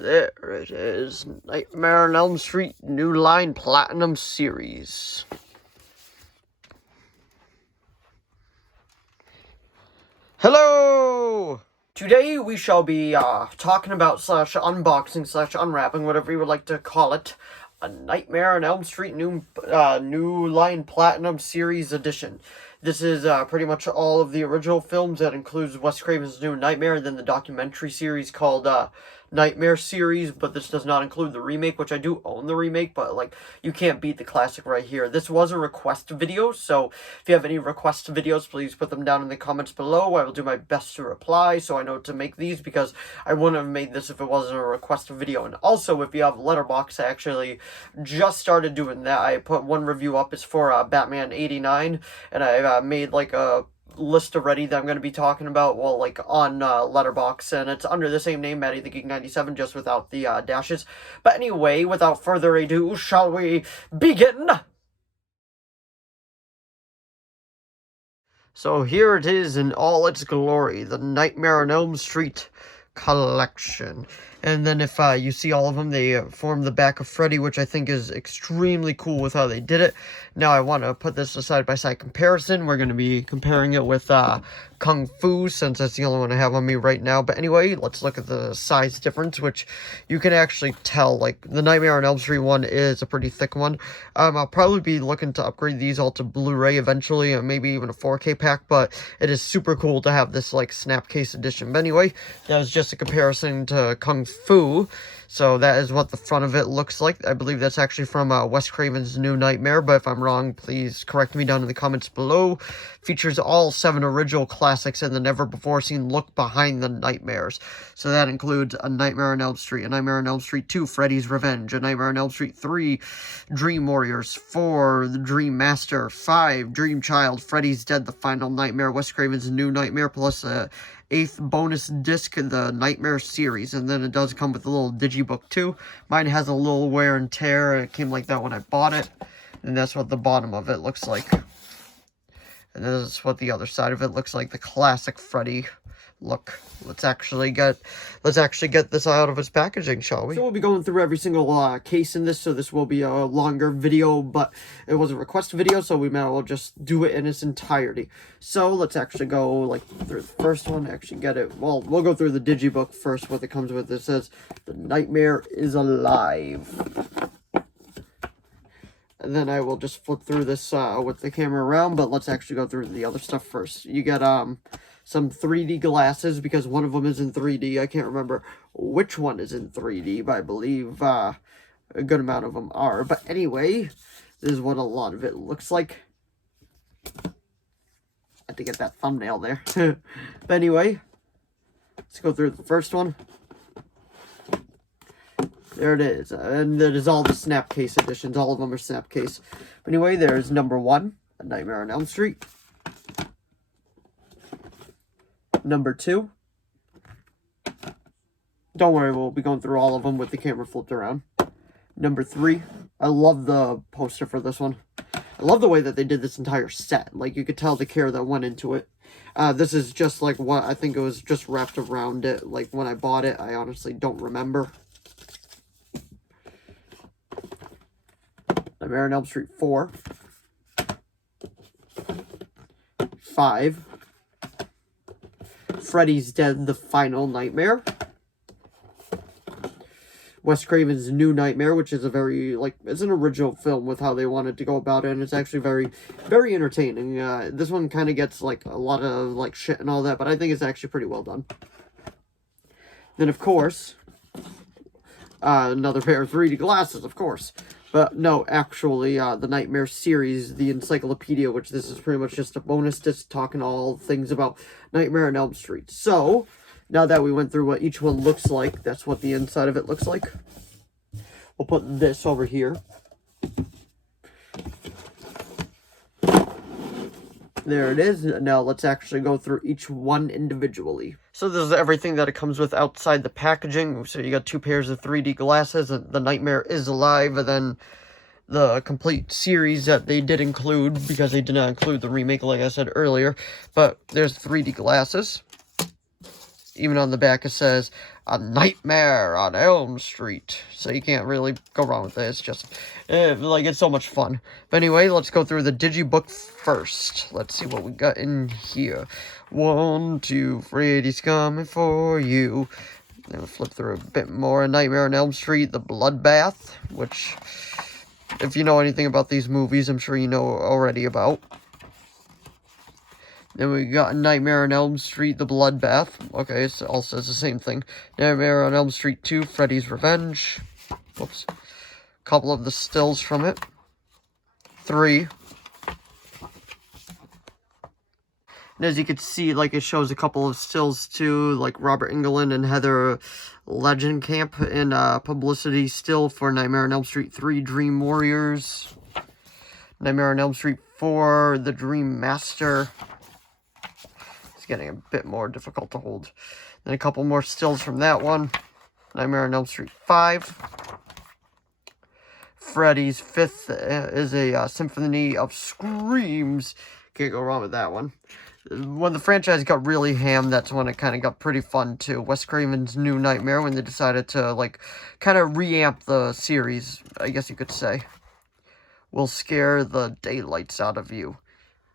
There it is. Nightmare on Elm Street New Line Platinum Series. Hello! Today we shall be talking about / unboxing / unwrapping, whatever you would like to call it, a Nightmare on Elm Street New Line Platinum Series Edition. This is pretty much all of the original films. That includes Wes Craven's New Nightmare, and then the documentary series called Nightmare Series, but this does not include the remake, which I do own the remake, but, like, you can't beat the classic right here. This was a request video, so if you have any request videos, please put them down in the comments below. I will do my best to reply, so I know to make these, because I wouldn't have made this if it wasn't a request video. And also, if you have Letterboxd, I actually just started doing that. I put one review up. It's for Batman 89, and I made, like, a list already that I'm going to be talking about, well, like, on Letterboxd, and it's under the same name, Matty the Geek 97, just without the dashes. But anyway, without further ado, shall we begin? So here it is in all its glory, the Nightmare on Elm Street collection. And then if you see all of them, they form the back of Freddy, which I think is extremely cool with how they did it. Now I want to put this a side-by-side comparison. We're going to be comparing it with Kung Fu, since that's the only one I have on me right now. But anyway, let's look at the size difference, which you can actually tell. Like, the Nightmare on Elm Street one is a pretty thick one. I'll probably be looking to upgrade these all to Blu-ray eventually, and maybe even a 4K pack, but it is super cool to have this, like, snapcase edition. But anyway, that was just a comparison to Kung Fu. So that is what the front of it looks like. I believe that's actually from Wes Craven's New Nightmare, but if I'm wrong, please correct me down in the comments below. Features all 7 original classics and the never-before-seen look behind the nightmares. So that includes A Nightmare on Elm Street, A Nightmare on Elm Street 2, Freddy's Revenge, A Nightmare on Elm Street 3, Dream Warriors, 4, The Dream Master, 5, Dream Child, Freddy's Dead, The Final Nightmare, Wes Craven's New Nightmare, plus a 8th bonus disc, the Nightmare series, and then it does come with a little digibook too. Mine has a little wear and tear. It came like that when I bought it, and that's what the bottom of it looks like. And this is what the other side of it looks like, the classic Freddy look. Let's actually get this out of its packaging, shall we? So we'll be going through every single case in this, so this will be a longer video, but it was a request video, so we might as well just do it in its entirety. So let's actually go, like, through the first one, actually get it. Well, we'll go through the digibook first, what it comes with. It says, "The Nightmare is Alive." And then I will just flip through this with the camera around, but let's actually go through the other stuff first. You get some 3D glasses, because one of them is in 3D. I can't remember which one is in 3D, but I believe a good amount of them are. But anyway, this is what a lot of it looks like. I had to get that thumbnail there. But anyway, let's go through the first one. There it is. And that is all the Snapcase editions. All of them are Snapcase. But anyway, there's number 1, A Nightmare on Elm Street. Number 2. Don't worry, we'll be going through all of them with the camera flipped around. Number 3. I love the poster for this one. I love the way that they did this entire set. Like, you could tell the care that went into it. This is just like what I think it was just wrapped around it. Like, when I bought it, I honestly don't remember. Nightmare on Elm Street 4. 5. Freddy's Dead, The Final Nightmare. Wes Craven's New Nightmare, which is a very, like, it's an original film with how they wanted to go about it, and it's actually very, very entertaining. This one kind of gets, like, a lot of, like, shit and all that, but I think it's actually pretty well done. Then, of course, another pair of 3D glasses, of course. But no, actually, the Nightmare series, the Encyclopedia, which this is pretty much just a bonus disc talking all things about Nightmare on Elm Street. So, now that we went through what each one looks like, that's what the inside of it looks like. We'll put this over here. There it is. Now let's actually go through each one individually. So this is everything that it comes with outside the packaging. So you got 2 pairs of 3D glasses, and The Nightmare is Alive, and then the complete series that they did include, because they did not include the remake, like I said earlier. But there's 3D glasses. Even on the back it says, A Nightmare on Elm Street. So you can't really go wrong with it. It's just, like, it's so much fun. But anyway, let's go through the digibook first. Let's see what we got in here. 1, 2, Freddy's coming for you. Then we'll flip through a bit more. A Nightmare on Elm Street, The Bloodbath, which, if you know anything about these movies, I'm sure you know already about. Then we got Nightmare on Elm Street, The Bloodbath. Okay, it all says the same thing. Nightmare on Elm Street 2, Freddy's Revenge. Whoops. Couple of the stills from it. 3. And as you can see, like, it shows a couple of stills too, like Robert Englund and Heather Langenkamp in publicity still for Nightmare on Elm Street 3, Dream Warriors. Nightmare on Elm Street 4, The Dream Master. Getting a bit more difficult to hold. Then a couple more stills from that one. Nightmare on Elm Street 5. Freddy's 5th is a symphony of screams. Can't go wrong with that one. When the franchise got really ham, that's when it kind of got pretty fun too. Wes Craven's New Nightmare, when they decided to, like, kind of reamp the series, I guess you could say. Will scare the daylights out of you.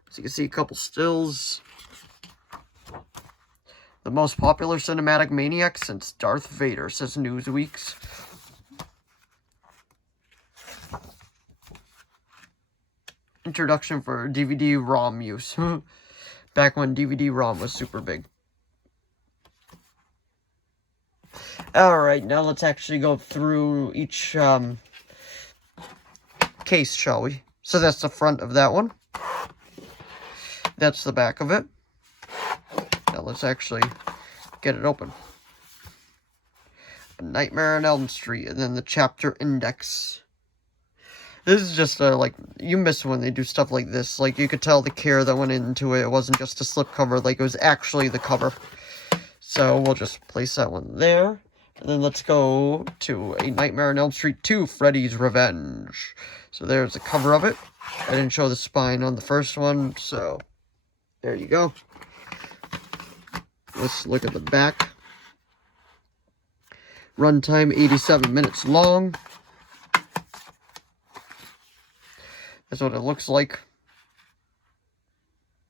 So you can see a couple stills. The most popular cinematic maniac since Darth Vader, says Newsweek's. Introduction for DVD-ROM use. Back when DVD-ROM was super big. Alright, now let's actually go through each case, shall we? So that's the front of that one. That's the back of it. Now let's actually get it open. A Nightmare on Elm Street, and then the chapter index. This is just, like, you miss when they do stuff like this. Like, you could tell the care that went into it. It wasn't just a slipcover, like, it was actually the cover. So we'll just place that one there. And then let's go to A Nightmare on Elm Street 2, Freddy's Revenge. So there's the cover of it. I didn't show the spine on the first one, so there you go. Let's look at the back. Runtime 87 minutes long. That's what it looks like.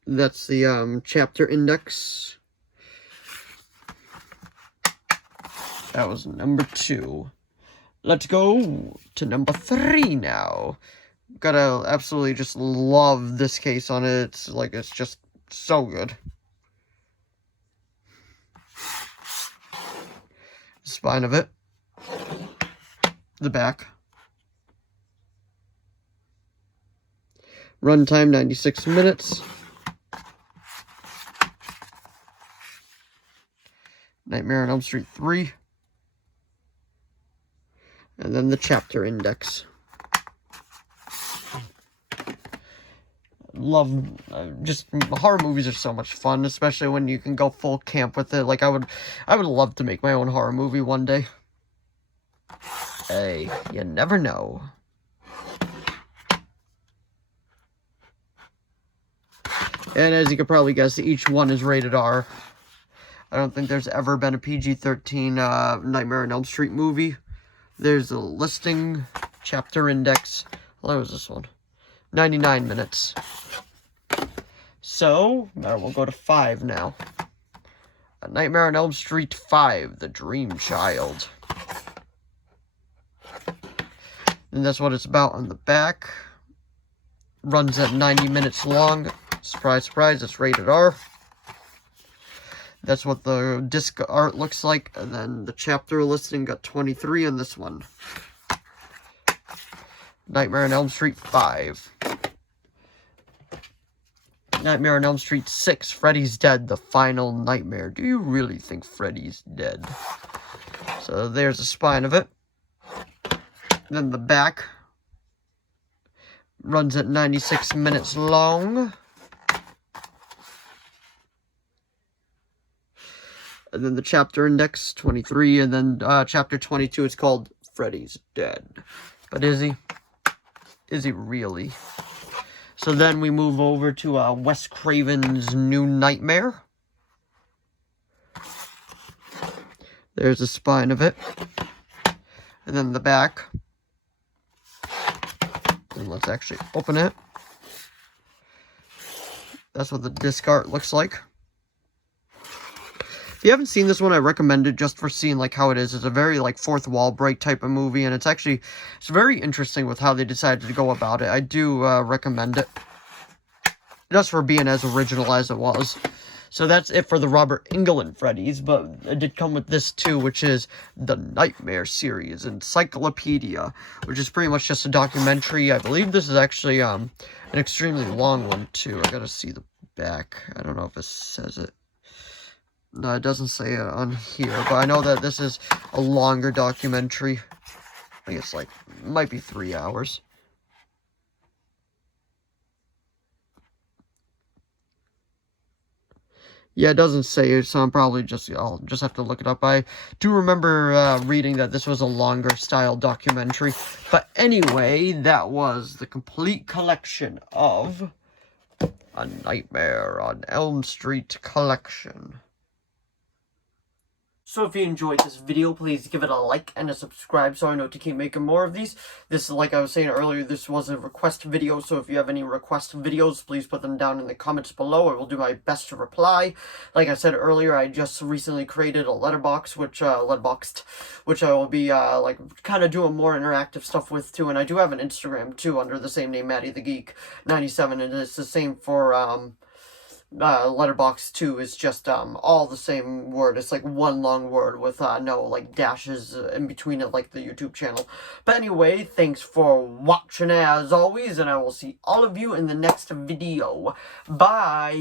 That's the chapter index. That was number 2. Let's go to number 3 now. Gotta absolutely just love this case on it. It's like, it's just so good. Spine of it. The back. Runtime 96 minutes. Nightmare on Elm Street 3. And then the chapter index. Love, just, horror movies are so much fun, especially when you can go full camp with it. Like, I would love to make my own horror movie one day. Hey, you never know. And as you could probably guess, each one is rated R. I don't think there's ever been a PG-13 Nightmare on Elm Street movie. There's a listing, chapter index. What was this one? 99 minutes. So, we'll go to 5 now. A Nightmare on Elm Street 5, The Dream Child. And that's what it's about on the back. Runs at 90 minutes long. Surprise, surprise, it's rated R. That's what the disc art looks like. And then the chapter listing got 23 on this one. Nightmare on Elm Street 5. Nightmare on Elm Street 6, Freddy's Dead, The Final Nightmare. Do you really think Freddy's dead? So there's the spine of it. Then the back runs at 96 minutes long. And then the chapter index, 23, and then chapter 22 is called Freddy's Dead. But is he? Is he really? So then we move over to Wes Craven's New Nightmare. There's the spine of it. And then the back. And let's actually open it. That's what the disc art looks like. If you haven't seen this one, I recommend it just for seeing like how it is. It's a very like fourth wall break type of movie, and it's very interesting with how they decided to go about it. I do recommend it, just for being as original as it was. So that's it for the Robert Englund Freddy's, but it did come with this too, which is the Nightmare series, Encyclopedia, which is pretty much just a documentary. I believe this is actually an extremely long one too. I gotta see the back. I don't know if it says it. No, it doesn't say it on here, but I know that this is a longer documentary. I think it's like, might be 3 hours. Yeah, it doesn't say it, so I'll just have to look it up. I do remember reading that this was a longer style documentary. But anyway, that was the complete collection of A Nightmare on Elm Street collection. So if you enjoyed this video, please give it a like and a subscribe so I know to keep making more of these. This, like I was saying earlier, this was a request video, so if you have any request videos, please put them down in the comments below. I will do my best to reply. Like I said earlier, I just recently created a letterbox, which I will be like kind of doing more interactive stuff with too. And I do have an Instagram too under the same name, Matty the Geek 97, and it's the same for letterbox 2 is just all the same word. It's like one long word with no like dashes in between it like the YouTube channel. But anyway, thanks for watching as always, and I will see all of you in the next video. Bye.